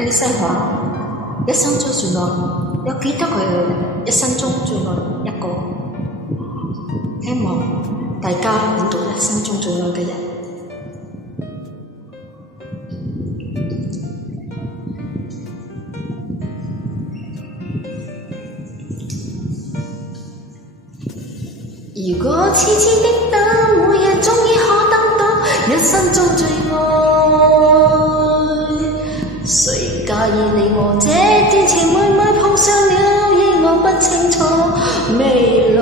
你西話一生中最愛，有幾多個人一生中最愛一個？希望大家揾到一生中最愛嘅人。如果痴痴的等，每日終於可等到一生中最愛，誰介意你我這段情每每碰上了，亦我不清楚未來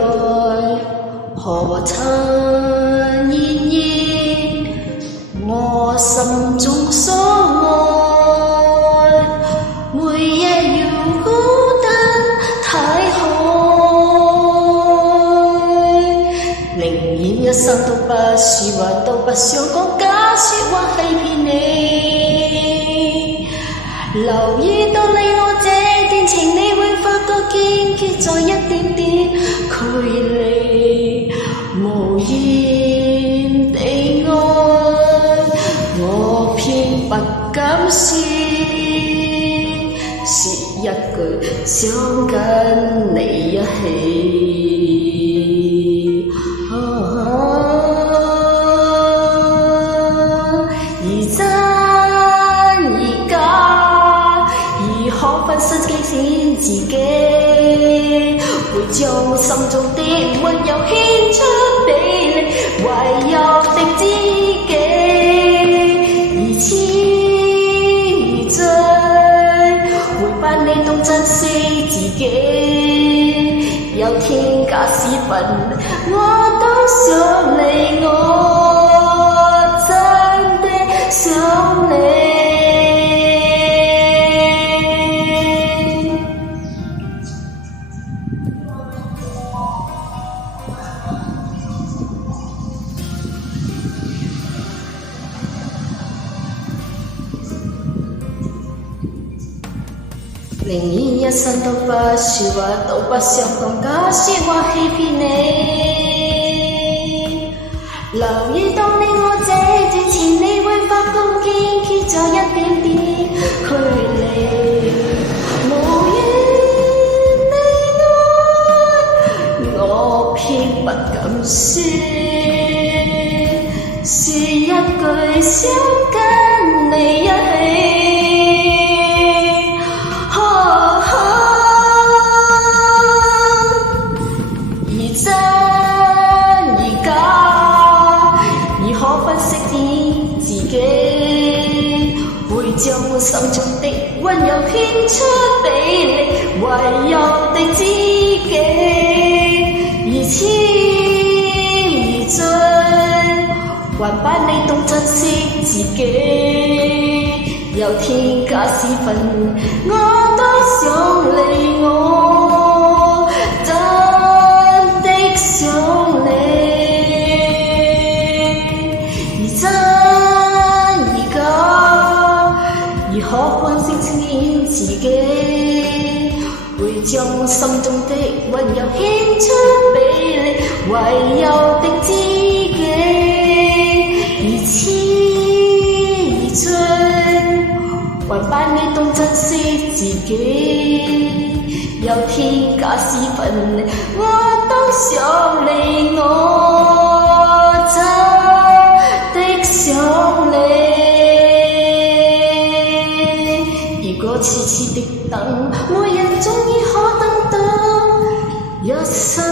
何曾。然而我心中所愛，每日要孤單太寧願一生都不說話，都不想講假說話欺騙你。留意到你我這段情，你會發覺堅決在一點點距離，無言地愛，我偏不敢說，說一句想跟你一起。失驚顯自己，會將心中的溫柔獻出俾你，唯有的知己，如痴如醉，會把你懂珍惜自己，有天假時分，我都想你，我真的想你。寧願一生都不說話，都不想講假說話欺騙你。留意到你我這段情，你會發覺堅決在一點點距離，無言地愛，我偏不敢說，說一句想跟你一起。會將心中的溫柔獻出俾你，唯有的知己，如痴如醉，還把你懂珍惜自己，有天假時分，我都想你，我真的想你。可歡聲稱自己，會將心中的溫柔獻出俾你，唯有的知己，如痴如醉，還把你懂珍惜自己，有天假時分，我都想你，我真的想你。如果痴痴的等，每日終於可等到一生。